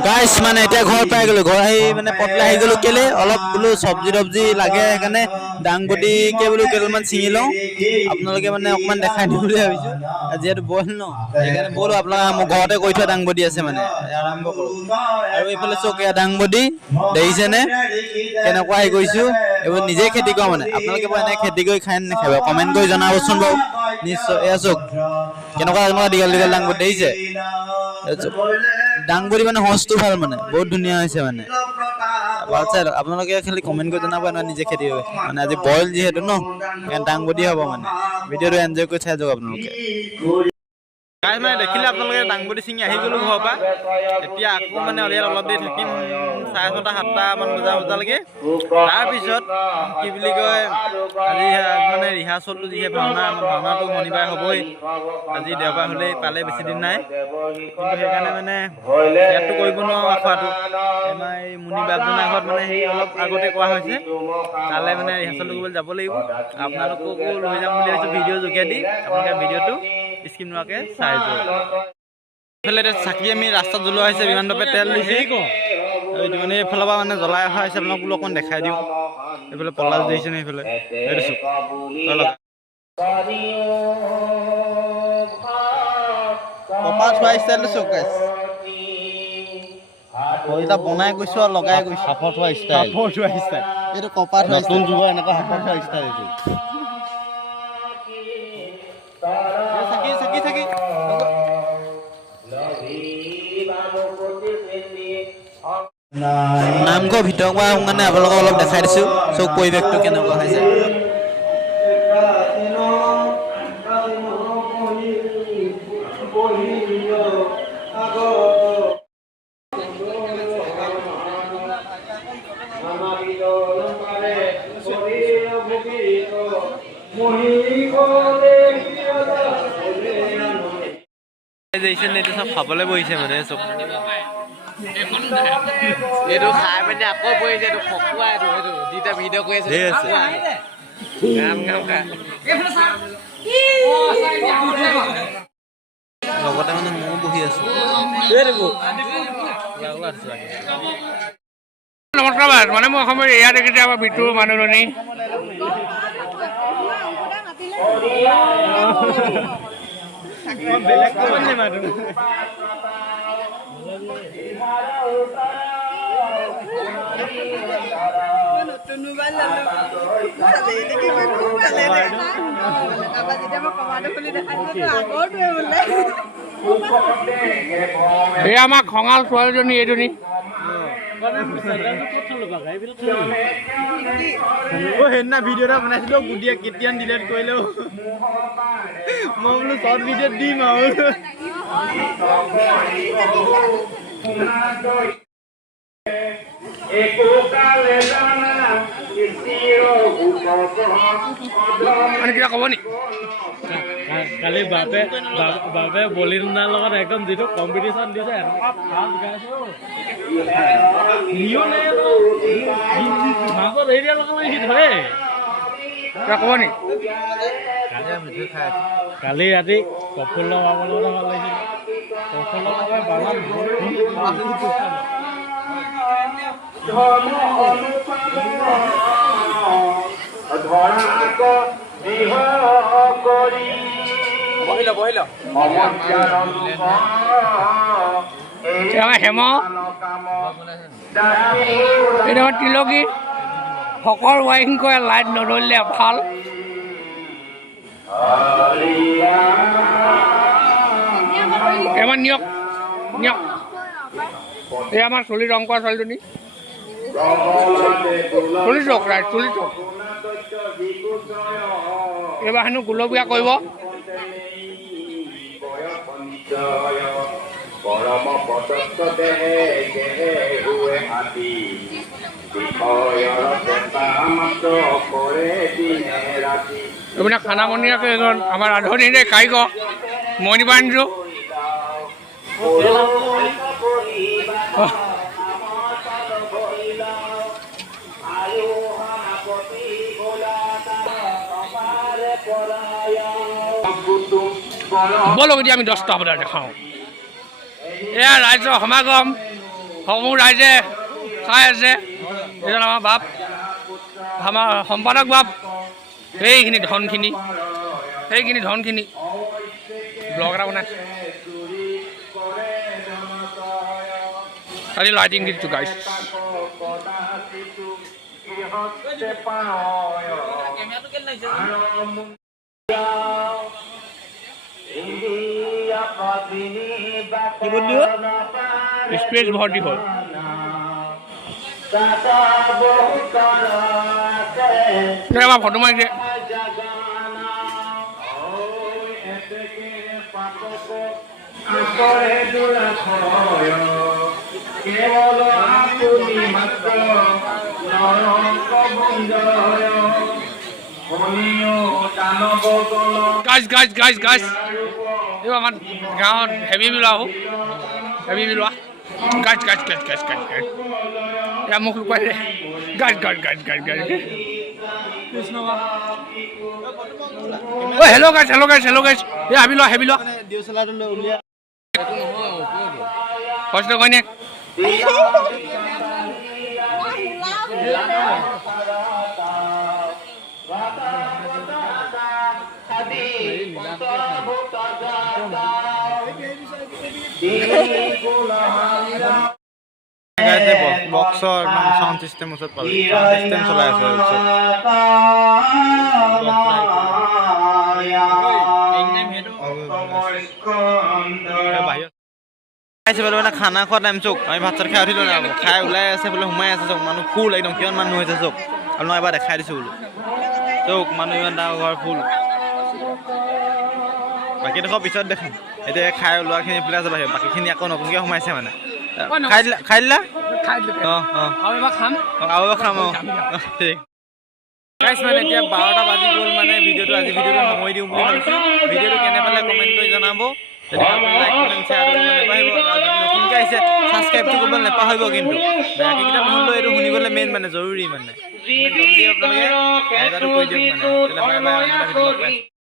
গাইছ মানে এতিয়া ঘৰ পাই গলো ঘৰ আহি মানে পতলা আহি গলো কেলে অলপ বোলো চব্জি টব্জি লাগে সেইকাৰণে দাংবডীকে বোলো কেইডালমান ছিঙি লওঁ আপোনালোকে মানে অকণমান দেখাই দিম বুলি ভাবিছোঁ যিহেতু বইল ন সেইকাৰণে বলো আপোনাৰ মোৰ ঘৰতে কৰি থোৱা দাংবডী আছে মানে আৰম্ভ কৰোঁ আৰু এইফালে চক এয়া দাংবডী দেখিছেনে কেনেকুৱা হেৰি কৰিছোঁ এইবোৰ নিজেই খেতি কৰোঁ মানে আপোনালোকে বাৰু এনেকৈ খেতি কৰি খাই নাখাব কমেণ্ট কৰি জনাবচোন বাৰু নিশ্চয় এয়া চক কেনেকুৱা কেনেকুৱা দীঘল দীঘল দাংবডী দেখিছে দাংবডী মানে সঁচটো ভাল মানে বহুত ধুনীয়া হৈছে মানে ভাল চাই আপোনালোকে খালি কমেণ্ট কৰি জনাব নহয় নিজে খেতি কৰে মানে আজি বইল যিহেতু ন দাংবডী হ'ব মানে ভিডিঅ'টো এনজয় কৰি চাই যাওক আপোনালোকে গাইছ মানে দেখিলে আপোনালোকে দাংবডী ছিঙি আহি গ'লো ঘৰৰ পৰা এতিয়া আকৌ মানে ইয়াত অলপ দেৰি থাকিম 6:30 7টামান বজালৈকে তাৰপিছত কি বুলি কয় আজি মানে ৰিহাৰ্চলটো যিহে ভাওনাটো শনিবাৰে হ'বই আজি দেওবাৰ হ'লেই পালে বেছি দিন নাই কিন্তু সেইকাৰণে মানে ইয়াততো কৰিব নোৱাৰোঁ আখৰাটো আমাৰ এই মুনি বাপজনৰ আগত মানে সেই অলপ আগতে কোৱা হৈছে তালৈ মানে ৰিহাৰ্চলটো কৰিবলৈ যাব লাগিব আপোনালোককো লৈ যাম বুলি ভাবিছোঁ ভিডিঅ' যোগেদি আপোনালোকে ভিডিঅ'টো স্কিপ নোহোৱাকৈ চাই যাওক এইফালে এতিয়া চাকি আমি ৰাস্তাত জ্বলোৱা হৈছে বিমান দপে তেল দিছে এইটো মানে এইফালৰ পৰা মানে জ্বলাই অহা হৈছে আপোনাক বোলো অকণমান দেখাই দিওঁ এইফালে পলাশ দেখিছে নে এইফালে এইটো কপাহ থোৱা ষ্টাইলটো চক গাইছ এটা বনাই গৈছোঁ আৰু লগাই গৈছোঁ হাফৰ থোৱা ষ্টাইল এইটো কপাহ থোৱা নতুন যুগৰ এনেকুৱা হাফৰ থোৱা ষ্টাইল এইটো নামঘৰ ভিতৰৰ পৰা মানে আপোনালোকক অলপ দেখাই দিছোঁ চব পৰিৱেশটো কেনেকুৱা হৈছে এইটো চব খাবলৈ বহিছে মানে চব এইটো খাই পিনে আকৌ বহিছে এইটো খকুৱা এইটো দুটা ভিডিঅ' কৰি আছে লগতে মানে ময়ো বহি আছো নমস্কাৰ মানে মই অসমৰ এয়া দেখিছে আমাৰ বিটু মানুহজনী বেলেগ কামত মানুহ নতুন মোবাইল ললো তাৰপৰা যেতিয়া মই কমাটো খুলি দেখাইছো আগৰটোৱে বোলে এই আমাৰ খঙাল ছোৱালীজনী এইজনী সেইদিনা ভিডিঅ' এটা বনাইছিলো গুটিয়ে কেতিয়ান ডিলেট কৰিলেও মই বোলো শ্বৰ্ট ভিডিঅ'ত দিম আৰু মানে কিবা ক'ব নি কালি বাপে বলিউডৰ লগত একদম যিটো কম্পিটিশ্যন দিছে কিবা ক'ব নি কালি ৰাতি প্ৰফুল্ল বাবুৰ লগত ভাল লাগিছিল প্ৰফুল্ল বহিল হেম এইটো তিলকী ফকৰ ৱাইৰিং কৰে লাইট নধৰিলে ভাল এবাৰ নিয়ক নিয়ক এই আমাৰ চুলি ৰং কৰা ছোৱালীজনী চলি যাওক ৰাইট চলি যাওক এইবাৰ হেনো গুলপীয়া কৰিব পৰম পদস্থ দেহে দেহে হুৱে আতি বিষয়ৰ চেষ্টা মাত্ৰ কৰে দিনে ৰাতি এইবিলাক খানা বনিয়াকে এজন আমাৰ আধুনিক কাৰিকৰ মই নিব আনিছোঁ বলক এতিয়া আমি 10টা বজাত দেখাওঁ এয়া ৰাইজৰ সমাগম সমূহ ৰাইজে চাই আছে এজন আমাৰ বাপ আমাৰ সম্পাদক বাপ সেইখিনি ধনখিনি ব্লগ এটা বনাইছে আজি লাইটিং দিছোঁ গাইছ স্পেচ ভৰ্তি হ'ল আমাৰ ফটো মাৰিছে কেৱল আপুনি মাত্ৰ নৰক বন্ধয় গাইছ এইবোৰ আমাৰ গাঁৱত হেভি বিলোৱা গাইছ এয়া মোক লুকুৱাই দে গাইছ হেল্ল' গাইছ এই হাবি লোৱা কষ্ট কইনে বক্সৰ একদম সাউণ্ড চিষ্টেম ওচৰত পালে চিষ্টেম চলাই আছে মানে খানা খোৱা টাইম চক আমি ভাত চাত খাই উঠিলোঁ না খাই ওলাই আছে বোলে সোমাই আছে চক মানুহ ফুল একদম কিমান মানুহ হৈছে চক আৰু এবাৰ দেখাই দিছোঁ বোলো চক মানুহ ইমান ডাঙৰ ঘৰ ফুল বাকীডোখৰ পিছত দেখাম এতিয়া খাই ওলোৱাখিনি প্লেছ যাব বাকীখিনি আকৌ নতুনকৈ সোমাইছে মানে খাই দিলা আৰু এবাৰ খাম ঠিক গাইছ মানে এতিয়া 12টা বাজি গ'ল মানে ভিডিঅ'টো সময় দিওঁ বুলি ভাবিছোঁ ভিডিঅ'টো কেনে পালে কমেণ্ট কৰি জনাব লাইক কমেণ্ট শ্বেয়াৰ কৰিবলৈ নেপাহৰিব নতুনকৈ আহিছে ছাবস্ক্ৰাইবটো কৰিবলৈ নেপাহৰিব কিন্তু বাকীকেইটা নহ'লেও এইটো শুনিবলৈ মেইন মানে জৰুৰী মানে জলদি আপোনালোকে কৰি দিয়ক মানে বাই বাই